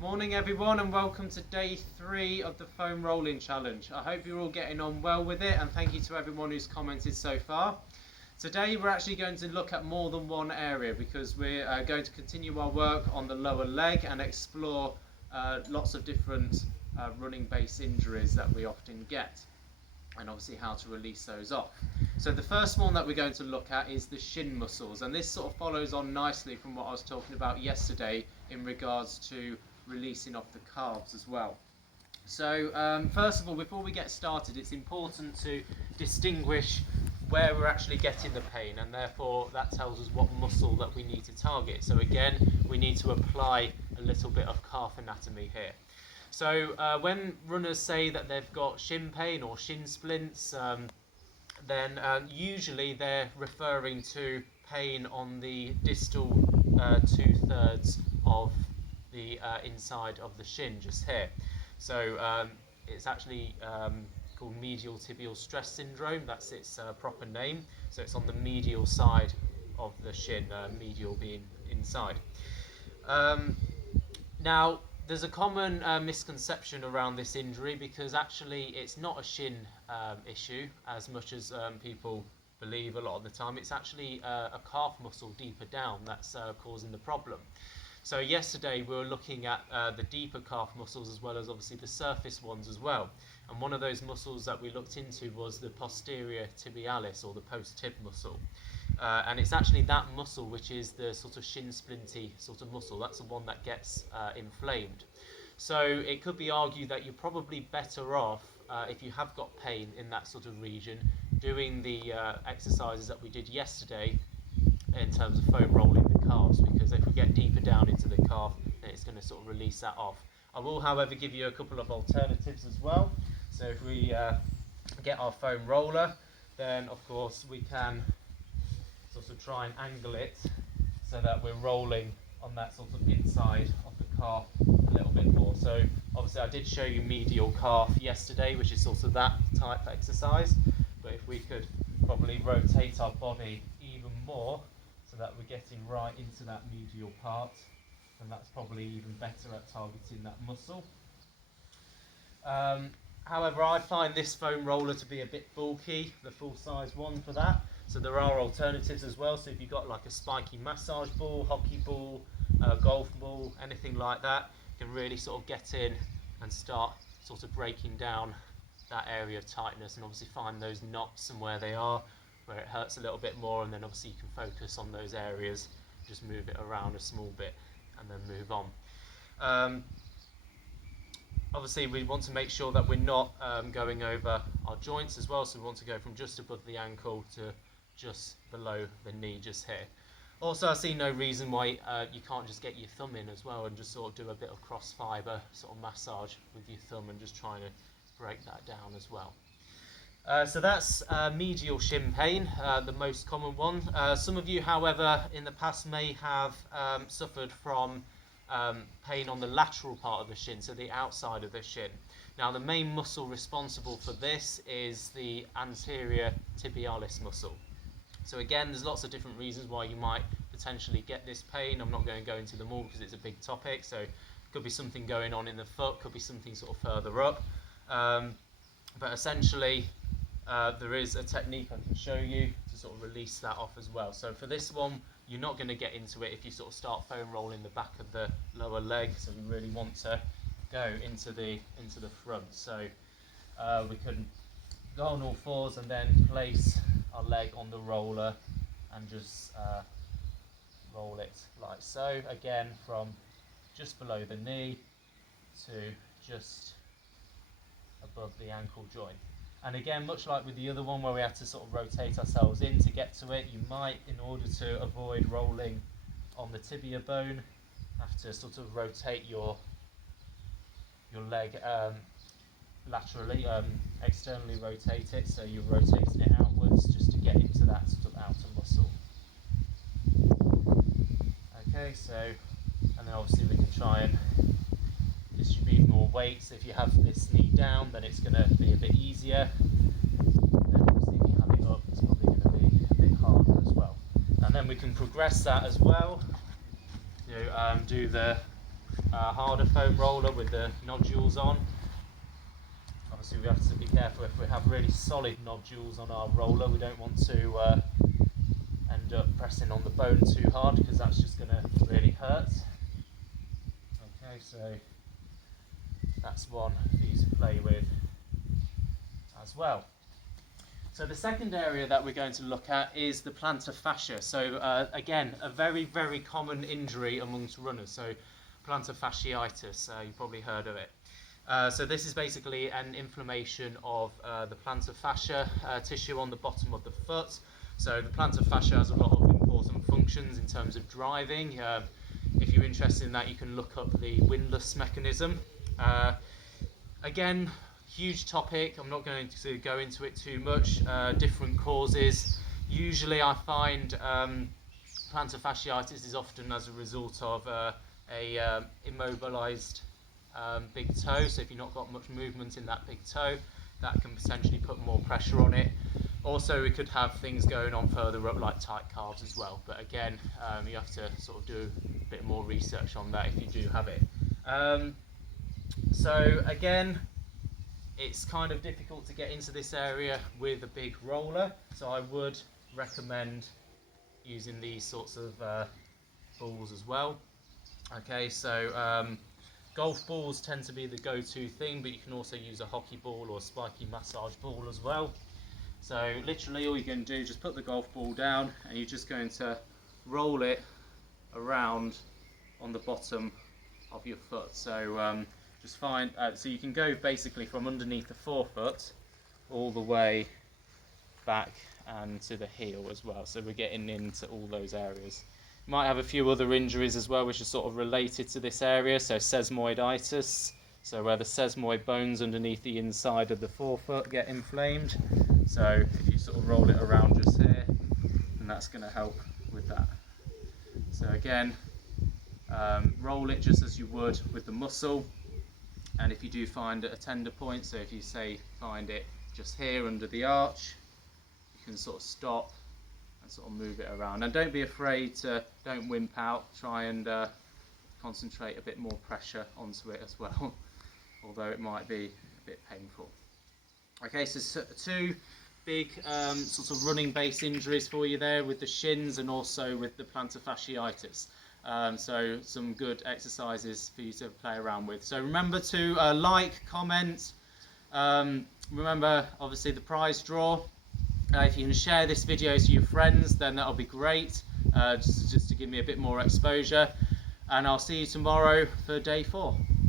Morning everyone, and welcome to day 3 of the foam rolling challenge. I hope you're all getting on well with it, and thank you to everyone who's commented so far. Today we're actually going to look at more than one area because we're going to continue our work on the lower leg and explore lots of different running base injuries that we often get, and obviously how to release those off. So the first one that we're going to look at is the shin muscles, and this sort of follows on nicely from what I was talking about yesterday in regards to releasing off the calves as well. So first of all, before we get started, it's important to distinguish where we're actually getting the pain, and therefore that tells us what muscle that we need to target. So again, we need to apply a little bit of calf anatomy here. So when runners say that they've got shin pain or shin splints, then usually they're referring to pain on the distal 2/3 of the inside of the shin, just here. So it's actually called medial tibial stress syndrome. That's its proper name. So it's on the medial side of the shin, medial being inside. Now, there's a common misconception around this injury because actually it's not a shin issue as much as people believe a lot of the time. It's actually a calf muscle deeper down that's causing the problem. So yesterday we were looking at the deeper calf muscles as well as obviously the surface ones as well. And one of those muscles that we looked into was the posterior tibialis, or the post-tib muscle. And it's actually that muscle which is the sort of shin splinty sort of muscle. That's the one that gets inflamed. So it could be argued that you're probably better off, if you have got pain in that sort of region, doing the exercises that we did yesterday in terms of foam rolling the calves, because if we get deeper down into the calf, then it's going to sort of release that off. I will, however, give you a couple of alternatives as well. So if we get our foam roller, then of course we can sort of try and angle it so that we're rolling on that sort of inside of the calf a little bit more. So obviously I did show you medial calf yesterday, which is sort of that type of exercise, but if we could probably rotate our body even more so that we're getting right into that medial part, and that's probably even better at targeting that muscle. However, I find this foam roller to be a bit bulky, the full size one for that. So there are alternatives as well. So if you've got like a spiky massage ball, hockey ball, golf ball, anything like that, you can really sort of get in and start sort of breaking down that area of tightness, and obviously find those knots and where they are, where it hurts a little bit more, and then obviously you can focus on those areas, just move it around a small bit and then move on. Obviously we want to make sure that we're not going over our joints as well, so we want to go from just above the ankle to just below the knee, just here. Also, I see no reason why you can't just get your thumb in as well and just sort of do a bit of cross fibre sort of massage with your thumb and just trying to break that down as well. So that's medial shin pain, the most common one. Some of you, however, in the past may have suffered from pain on the lateral part of the shin, so the outside of the shin. Now, the main muscle responsible for this is the anterior tibialis muscle. So again, there's lots of different reasons why you might potentially get this pain. I'm not going to go into them all because it's a big topic. So it could be something going on in the foot, could be something sort of further up. But essentially, there is a technique I can show you to sort of release that off as well. So for this one, you're not going to get into it if you sort of start foam rolling the back of the lower leg. So we really want to go into the front. So we can go on all fours and then place our leg on the roller and just roll it like so. Again, from just below the knee to just above the ankle joint. And again, much like with the other one where we had to sort of rotate ourselves in to get to it, you might, in order to avoid rolling on the tibia bone, have to sort of rotate your leg laterally, externally rotate it, so you're rotating it outwards just to get into that sort of outer muscle. Okay, so, and then obviously we can try and distribute more weight. So if you have this knee down, then it's going to be a bit easier. And obviously if you have it up, it's probably going to be a bit harder as well. And then we can progress that as well. Do the harder foam roller with the nodules on. Obviously we have to be careful if we have really solid nodules on our roller. We don't want to end up pressing on the bone too hard, because that's just going to really hurt. Okay, so that's one for you to play with as well. So the second area that we're going to look at is the plantar fascia. So again, a very, very common injury amongst runners. So plantar fasciitis, you've probably heard of it. So this is basically an inflammation of the plantar fascia tissue on the bottom of the foot. So the plantar fascia has a lot of important functions in terms of driving. If you're interested in that, you can look up the windlass mechanism. Again, huge topic. I'm not going to go into it too much. Different causes. Usually I find plantar fasciitis is often as a result of a immobilized big toe. So if you've not got much movement in that big toe, that can potentially put more pressure on it. Also, we could have things going on further up, like tight calves as well. But again, you have to sort of do a bit more research on that if you do have it. So again, it's kind of difficult to get into this area with a big roller. So I would recommend using these sorts of balls as well. Okay, so golf balls tend to be the go-to thing, but you can also use a hockey ball or a spiky massage ball as well. So literally all you're going to do is just put the golf ball down, and you're just going to roll it around on the bottom of your foot. So just find, so you can go basically from underneath the forefoot all the way back and to the heel as well. So we're getting into all those areas. Might have a few other injuries as well, which are sort of related to this area. So sesamoiditis, so where the sesamoid bones underneath the inside of the forefoot get inflamed. So if you sort of roll it around just here, then that's going to help with that. So again, roll it just as you would with the muscle. And if you do find a tender point, so if you say find it just here under the arch, you can sort of stop and sort of move it around. And don't be afraid to, don't wimp out, try and concentrate a bit more pressure onto it as well, although it might be a bit painful. Okay, so two big sort of running base injuries for you there with the shins and also with the plantar fasciitis. So some good exercises for you to play around with. So remember to like, comment, remember obviously the prize draw. If you can share this video to your friends, then that'll be great, just to give me a bit more exposure. And I'll see you tomorrow for day 4.